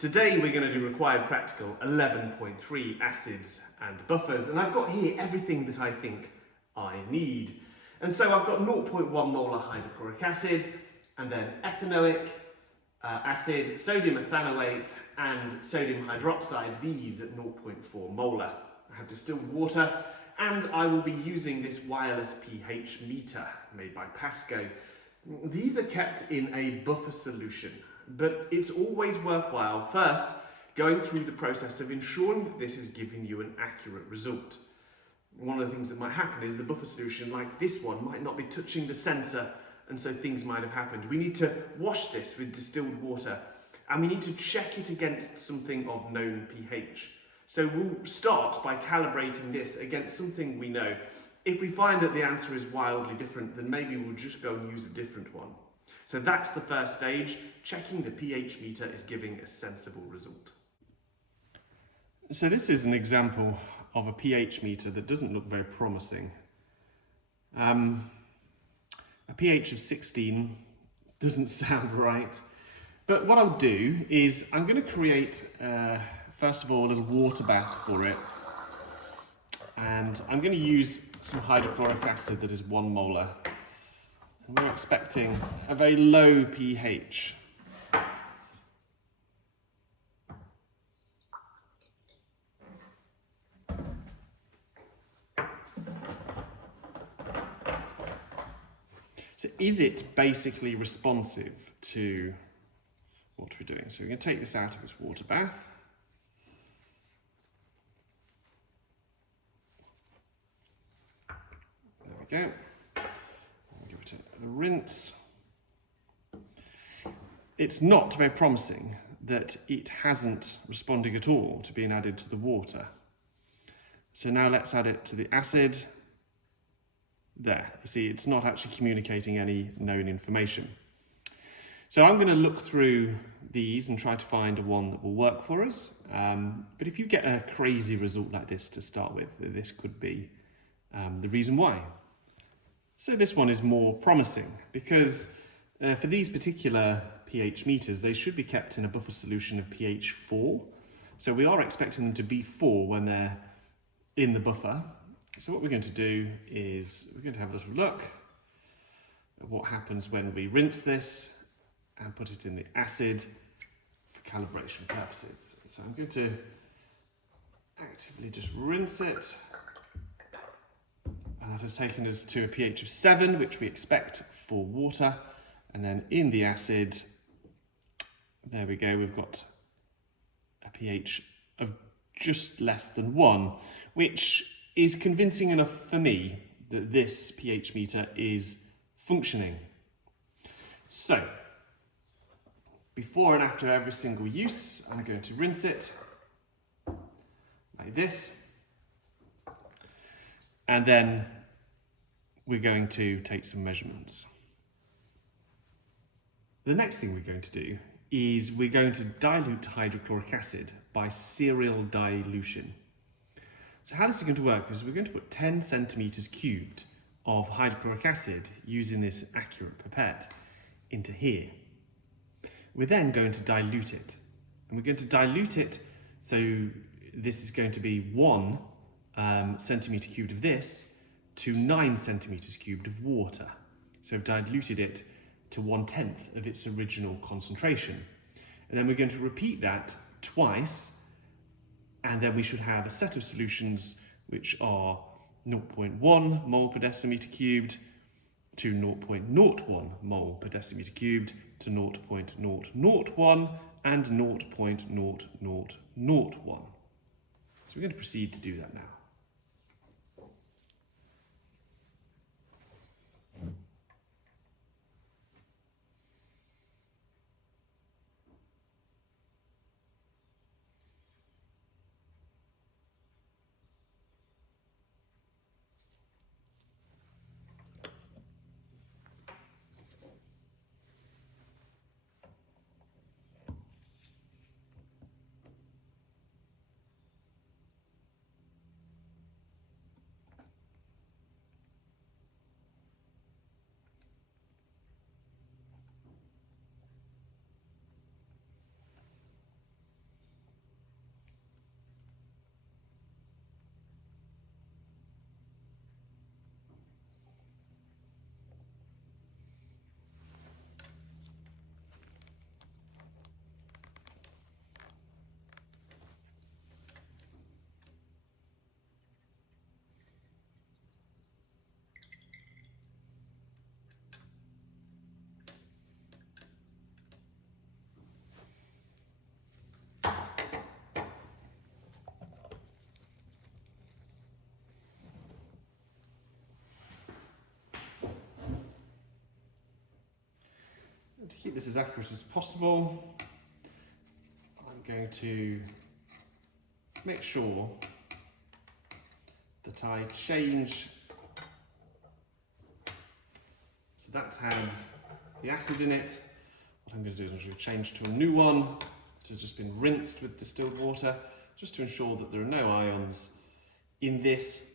Today we're going to do required practical 11.3 acids and buffers, and I've got here everything that I think I need. And so I've got 0.1 molar hydrochloric acid, and then ethanoic acid, sodium ethanoate, and sodium hydroxide, these at 0.4 molar. I have distilled water, and I will be using this wireless pH meter made by Pasco. These are kept in a buffer solution, but it's always worthwhile first going through the process of ensuring that this is giving you an accurate result. One of the things that might happen is the buffer solution, like this one, might not be touching the sensor, and so things might have happened. We need to wash this with distilled water, and we need to check it against something of known pH. So we'll start by calibrating this against something we know. If we find that the answer is wildly different, then maybe we'll just go and use a different one. So that's the first stage, checking the pH meter is giving a sensible result. So this is an example of a pH meter that doesn't look very promising. A pH of 16 doesn't sound right, but what I'll do is I'm going to create, first of all, a little water bath for it, and I'm going to use some hydrochloric acid that is 1 molar. And we're expecting a very low pH. So is it basically responsive to what we're doing? So we're going to take this out of its water bath. There we go. I'll give it a rinse. It's not very promising that it hasn't responding at all to being added to the water. So now let's add it to the acid. There, you see, it's not actually communicating any known information. So I'm going to look through these and try to find one that will work for us. But if you get a crazy result like this to start with, this could be the reason why. So this one is more promising because for these particular pH meters, they should be kept in a buffer solution of pH 4. So we are expecting them to be 4 when they're in the buffer. So what we're going to do is we're going to have a little look at what happens when we rinse this and put it in the acid for calibration purposes. So I'm going to actively just rinse it. And that has taken us to a pH of 7, which we expect for water. And then in the acid, there we go, we've got a pH of just less than 1, which is convincing enough for me that this pH meter is functioning. So, before and after every single use, I'm going to rinse it like this. And then we're going to take some measurements. The next thing we're going to do is we're going to dilute hydrochloric acid by serial dilution. So how this is going to work is we're going to put 10 centimeters cubed of hydrochloric acid using this accurate pipette into here. We're then going to dilute it. And we're going to dilute it, so this is going to be 1 centimeter cubed of this to 9 centimeters cubed of water. So we've diluted it to 1/10 of its original concentration. And then we're going to repeat that twice, and then we should have a set of solutions which are 0.1 mole per decimeter cubed to 0.01 mole per decimeter cubed to 0.001 and 0.0001. So we're going to proceed to do that now. keep this as accurate as possible, I'm going to make sure that I change, so that's had the acid in it. What I'm going to do is change to a new one, which has just been rinsed with distilled water, just to ensure that there are no ions in this.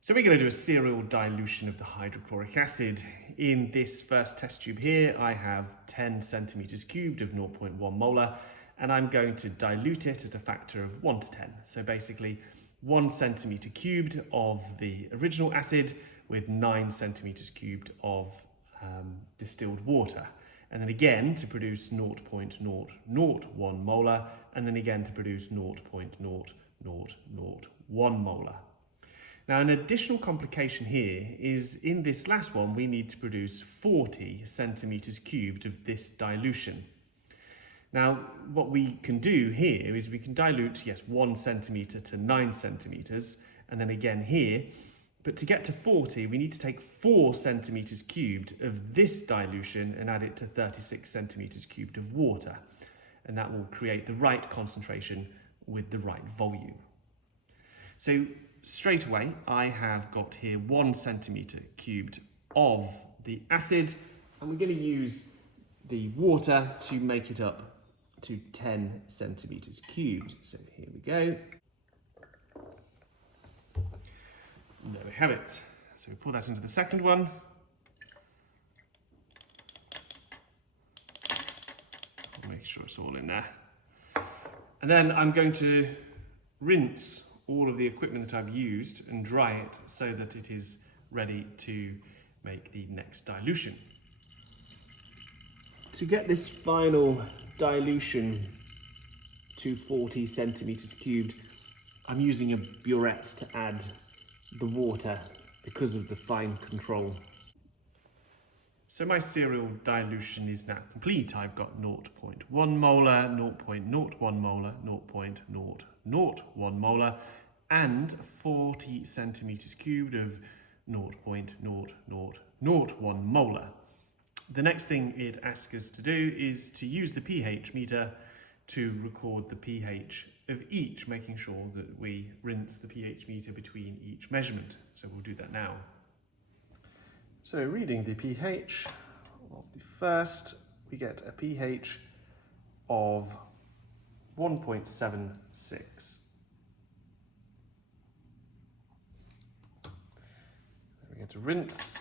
So we're going to do a serial dilution of the hydrochloric acid. In this first test tube here, I have 10 centimeters cubed of 0.1 molar, and I'm going to dilute it at a factor of 1 to 10. So basically 1 centimeter cubed of the original acid with 9 centimeters cubed of distilled water. And then again to produce 0.001 molar, and then again to produce 0.0001 molar. Now, an additional complication here is in this last one, we need to produce 40 centimeters cubed of this dilution. Now, what we can do here is we can dilute, yes, 1 centimeter to 9 centimeters, and then again here, but to get to 40, we need to take 4 centimeters cubed of this dilution and add it to 36 centimeters cubed of water. And that will create the right concentration with the right volume. So straight away, I have got here 1 centimeter cubed of the acid, and we're going to use the water to make it up to 10 centimeters cubed. So here we go. And there we have it. So we pour that into the second one. Make sure it's all in there. And then I'm going to rinse all of the equipment that I've used and dry it so that it is ready to make the next dilution. To get this final dilution to 40 centimeters cubed, I'm using a burette to add the water because of the fine control. So my serial dilution is now complete. I've got 0.1 molar, 0.01 molar, 0.001 molar, and 40 centimeters cubed of 0.0001 molar. The next thing it asks us to do is to use the pH meter to record the pH of each, making sure that we rinse the pH meter between each measurement. So we'll do that now. So reading the pH of the first, we get a pH of 1.76. We're going to rinse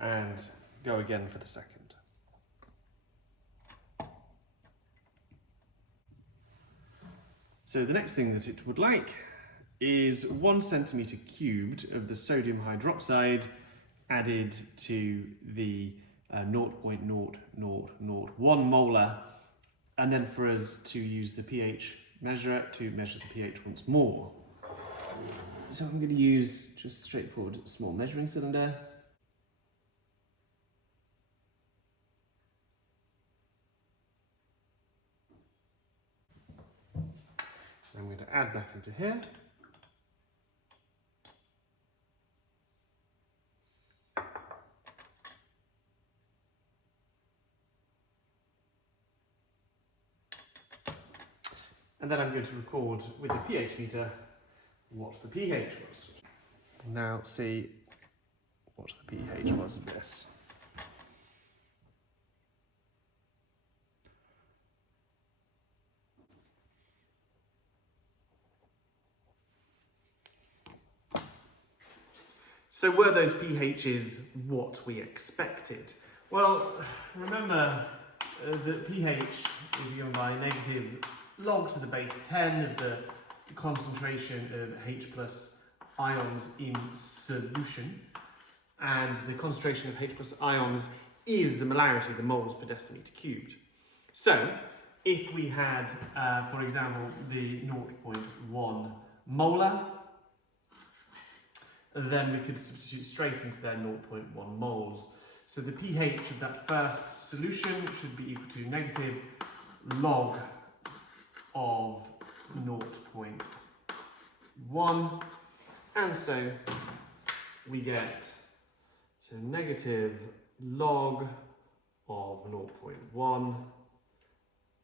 and go again for the second. So the next thing that it would like is 1 centimeter cubed of the sodium hydroxide added to the 0.0001 molar, and then for us to use the pH measurer to measure the pH once more. So I'm going to use just straightforward small measuring cylinder. I'm going to add that into here. And then I'm going to record with the pH meter what the pH was. Now see what the pH was of this. So were those pHs what we expected? Well, remember that pH is given by negative log to the base 10 of the concentration of H plus ions in solution, and the concentration of H plus ions is the molarity, the moles per decimeter cubed. So if we had, for example, the 0.1 molar, then we could substitute straight into their 0.1 moles. So the pH of that first solution should be equal to negative log of 0.1, and so we get negative log of 0.1,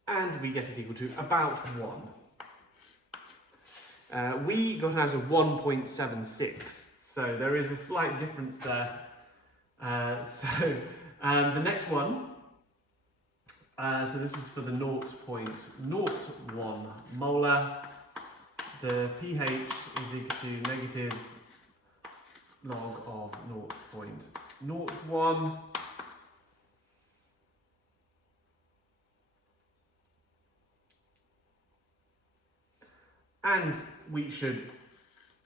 and we get it equal to about 1. We got out of 1.76, so there is a slight difference there. The next one, so this was for the 0.01 molar. The pH is equal to negative log of 0.01. And we should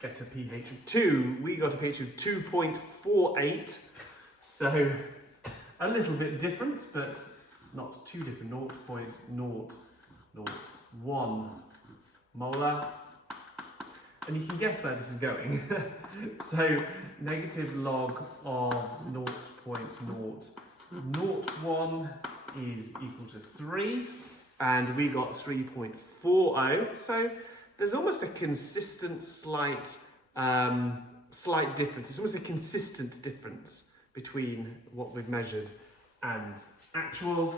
get a pH of 2. We got a pH of 2.48, so a little bit different, but not too different. 0.001 molar. And you can guess where this is going. So negative log of 0.001 is equal to 3, and we got 3.40. So there's almost a consistent slight difference. It's almost a consistent difference between what we've measured and actual.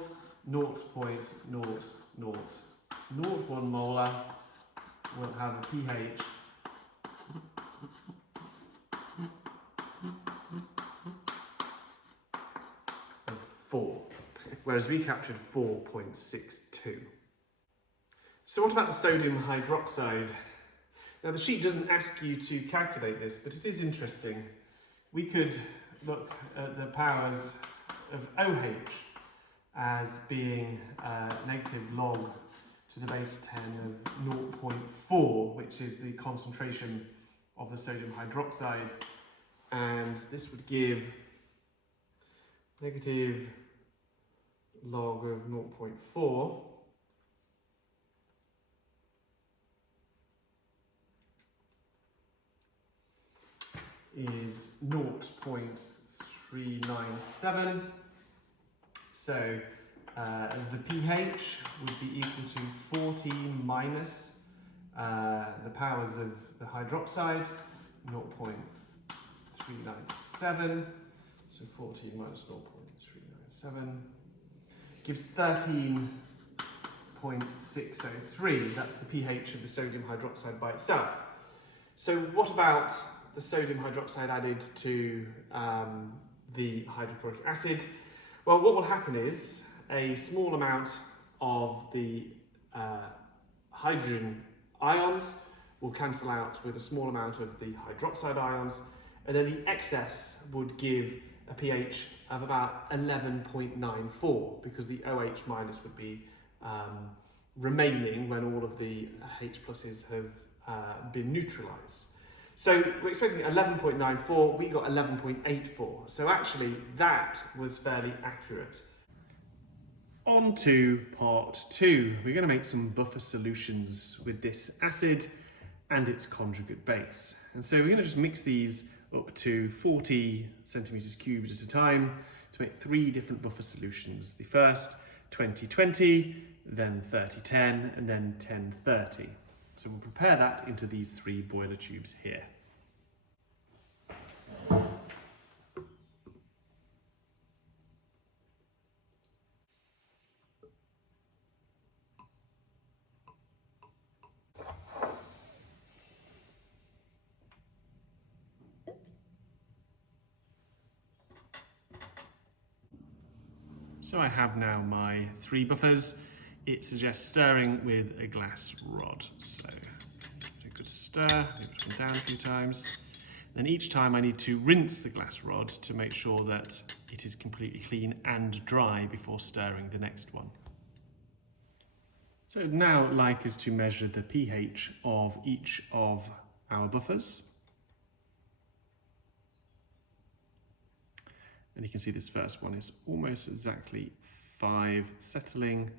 0.0001 molar will have a pH of 4, whereas we captured 4.62. So what about the sodium hydroxide? Now the sheet doesn't ask you to calculate this, but it is interesting. We could look at the powers of OH as being negative log to the base 10 of 0.4, which is the concentration of the sodium hydroxide. And this would give negative log of 0.4 is 0.397. So the pH would be equal to 40 minus the powers of the hydroxide, 0.397. So 40 minus 0.397 gives 13.603. That's the pH of the sodium hydroxide by itself. So what about the sodium hydroxide added to the hydrochloric acid? Well, what will happen is a small amount of the hydrogen ions will cancel out with a small amount of the hydroxide ions, and then the excess would give a pH of about 11.94, because the OH minus would be remaining when all of the H pluses have been neutralized. So we're expecting 11.94, we got 11.84. So actually that was fairly accurate. On to part 2. We're going to make some buffer solutions with this acid and its conjugate base. And so we're going to just mix these up to 40 centimeters cubed at a time to make 3 different buffer solutions. The first 20-20, then 30-10, and then 10-30. So we'll prepare that into these 3 boiler tubes here. So I have now my 3 buffers. It suggests stirring with a glass rod. So a good stir, maybe put them down a few times. Then each time I need to rinse the glass rod to make sure that it is completely clean and dry before stirring the next one. So now I'd like us to measure the pH of each of our buffers. And you can see this first one is almost exactly 5, settling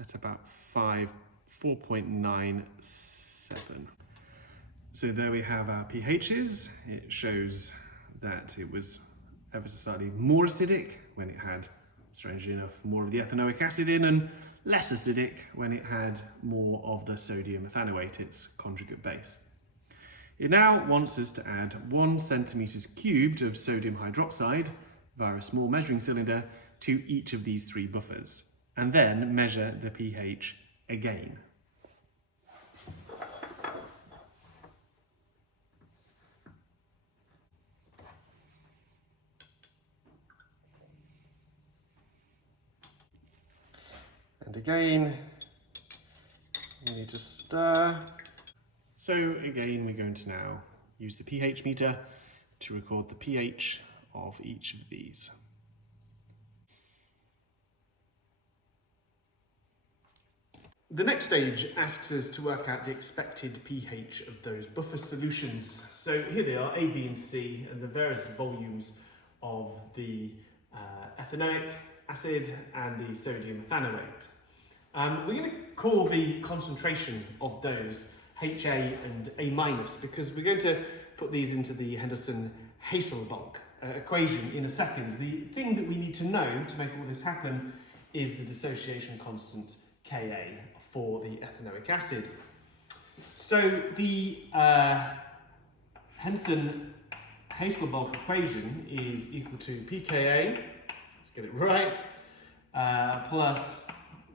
at about 4.97. So there we have our pHs. It shows that it was ever so slightly more acidic when it had, strangely enough, more of the ethanoic acid in, and less acidic when it had more of the sodium ethanoate, its conjugate base. It now wants us to add 1 centimetres cubed of sodium hydroxide via a small measuring cylinder to each of these 3 buffers, and then measure the pH again. And again, we need to stir. So again, we're going to now use the pH meter to record the pH of each of these. The next stage asks us to work out the expected pH of those buffer solutions. So here they are, A, B and C, and the various volumes of the ethanoic acid and the sodium ethanoate. We're going to call the concentration of those HA and A- because we're going to put these into the Henderson-Hasselbalch equation in a second. The thing that we need to know to make all this happen is the dissociation constant Ka for the ethanoic acid. So the Henderson-Hasselbalch equation is equal to pKa, let's get it right, plus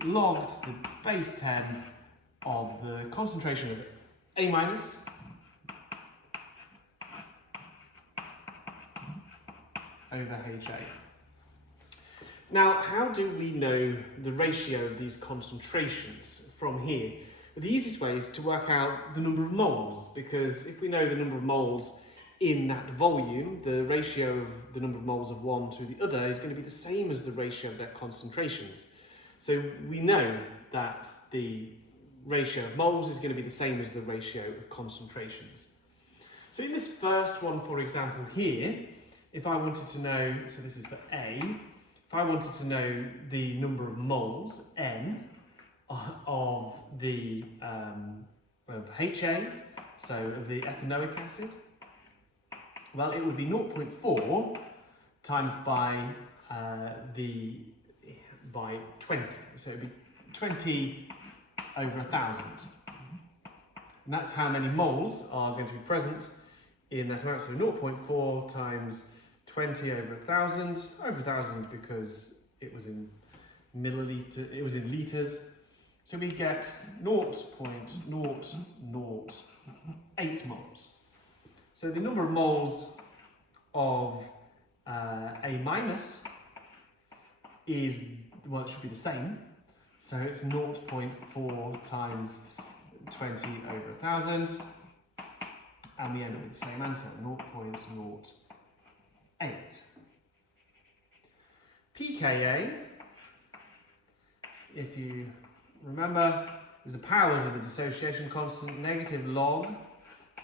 log to the base 10 of the concentration of A- over HA. Now, how do we know the ratio of these concentrations from here? The easiest way is to work out the number of moles, because if we know the number of moles in that volume, the ratio of the number of moles of one to the other is going to be the same as the ratio of their concentrations. So we know that the ratio of moles is going to be the same as the ratio of concentrations. So in this first one, for example, here, if I wanted to know, so this is for A, if I wanted to know the number of moles, N, of the of HA, so of the ethanoic acid, well, it would be 0.4 times by 20. So it would be 20 over 1,000. And that's how many moles are going to be present in that amount. So 0.4 times 20 over 1,000 because it was in milliliter, it was in litres. So we get 0.008 moles. So the number of moles of A- is, well, it should be the same. So it's 0.4 times 20 over 1,000. And we end up with the same answer, 0.08. pKa, if you remember, is the powers of the dissociation constant, negative log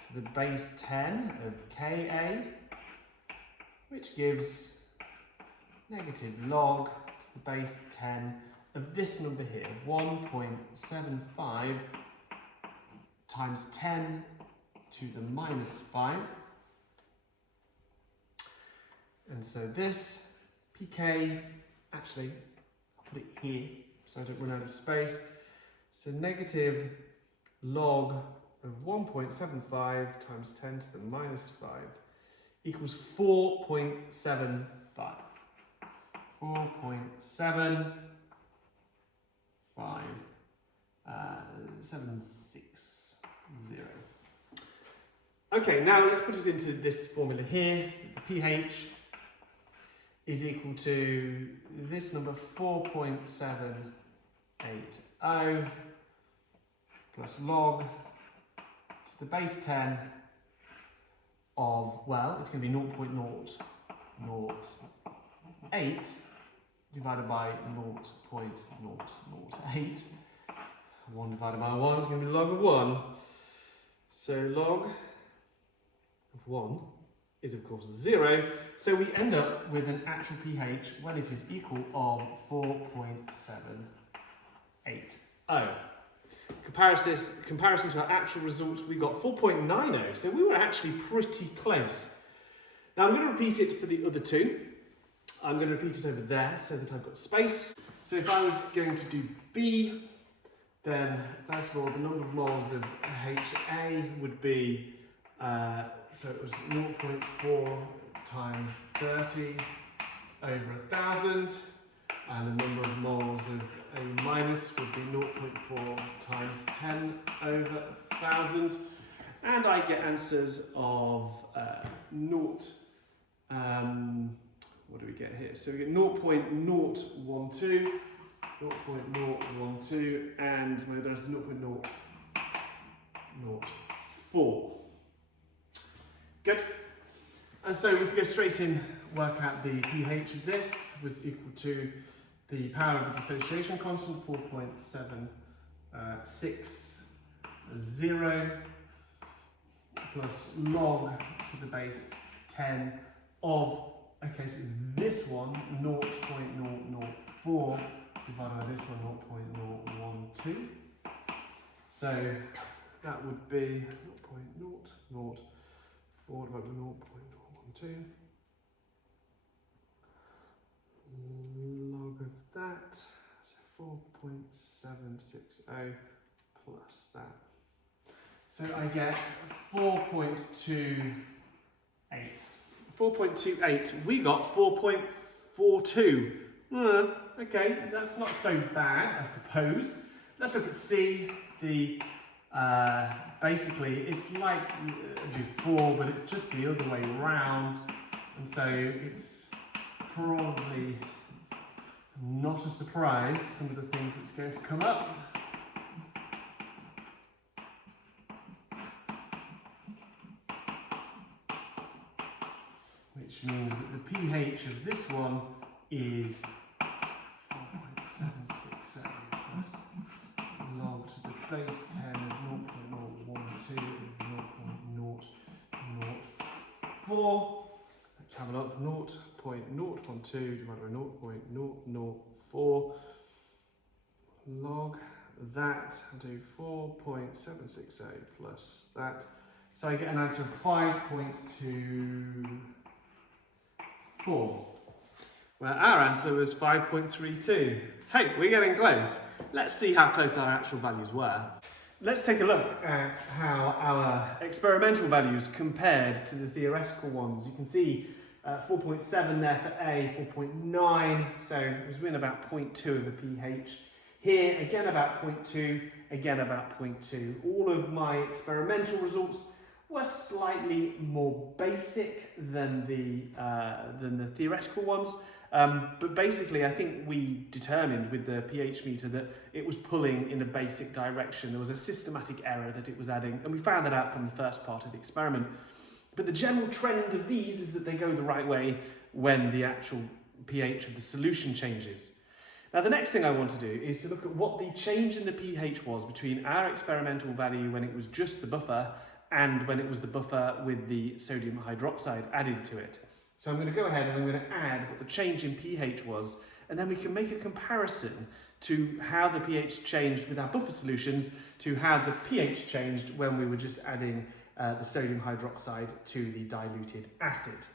to the base 10 of Ka, which gives negative log to the base 10 of this number here, 1.75 times 10 to the minus 5. And so this pK, actually, I'll put it here so I don't run out of space. So negative log of 1.75 times 10 to the minus 5 equals 4.75. 4.760. Okay, now let's put it into this formula here. The pH is equal to this number 4.780 plus log to the base 10 of, well, it's going to be 0.008 divided by 0.008. 1 divided by 1 is going to be log of 1. So log of 1 is of course 0. So we end up with an actual pH when it is equal of 4.780. Comparison to our actual result, we got 4.90. So we were actually pretty close. Now I'm going to repeat it for the other two. I'm going to repeat it over there so that I've got space. So if I was going to do B, then first of all, the number of moles of HA would be, so it was 0.4 times 30 over 1,000, and the number of moles of A minus would be 0.4 times 10 over 1,000, and I get answers of what do we get here? So we get 0.012, 0.012, and my other answer is 0.004. Good. And so we can go straight in, work out the pH of this was equal to the power of the dissociation constant, 4.760, plus log to the base 10 of, okay, so it's this one, 0.004 divided by this one, 0.012. So that would be 0.004 divided by 0.012. Log of that, so 4.760 plus that. So I get 4.28. 4.28. We got 4.42. Okay, that's not so bad, I suppose. Let's look at C. The basically it's like before, but it's just the other way round, and so it's probably not a surprise some of the things that's going to come up. Which means that the pH of this one is 4.767 plus log to the base 10 of 0.012 and 0.004. Let's have a look. 0.012 divided by 0.004. Log that, I'll do 4.768 plus that. So I get an answer of 5.24. Well, our answer was 5.32. Hey, we're getting close. Let's see how close our actual values were. Let's take a look at how our experimental values compared to the theoretical ones. You can see 4.7 there for A, 4.9, so it was within about 0.2 of a pH. Here, again about 0.2, again about 0.2. All of my experimental results were slightly more basic than the theoretical ones. But basically, I think we determined with the pH meter that it was pulling in a basic direction. There was a systematic error that it was adding, and we found that out from the first part of the experiment. But the general trend of these is that they go the right way when the actual pH of the solution changes. Now, the next thing I want to do is to look at what the change in the pH was between our experimental value when it was just the buffer and when it was the buffer with the sodium hydroxide added to it. So I'm going to go ahead and I'm going to add what the change in pH was, and then we can make a comparison to how the pH changed with our buffer solutions to how the pH changed when we were just adding the sodium hydroxide to the diluted acid.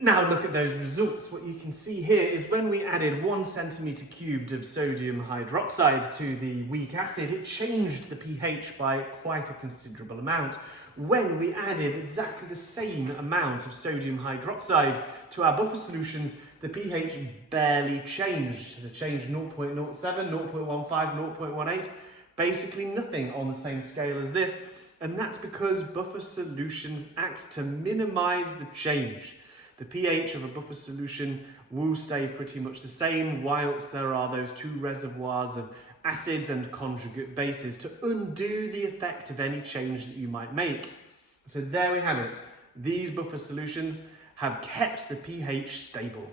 Now look at those results. What you can see here is when we added 1 centimetre cubed of sodium hydroxide to the weak acid, it changed the pH by quite a considerable amount. When we added exactly the same amount of sodium hydroxide to our buffer solutions, the pH barely changed. It changed 0.07, 0.15, 0.18, basically nothing on the same scale as this. And that's because buffer solutions act to minimize the change. The pH of a buffer solution will stay pretty much the same whilst there are those two reservoirs of acids and conjugate bases to undo the effect of any change that you might make. So there we have it. These buffer solutions have kept the pH stable.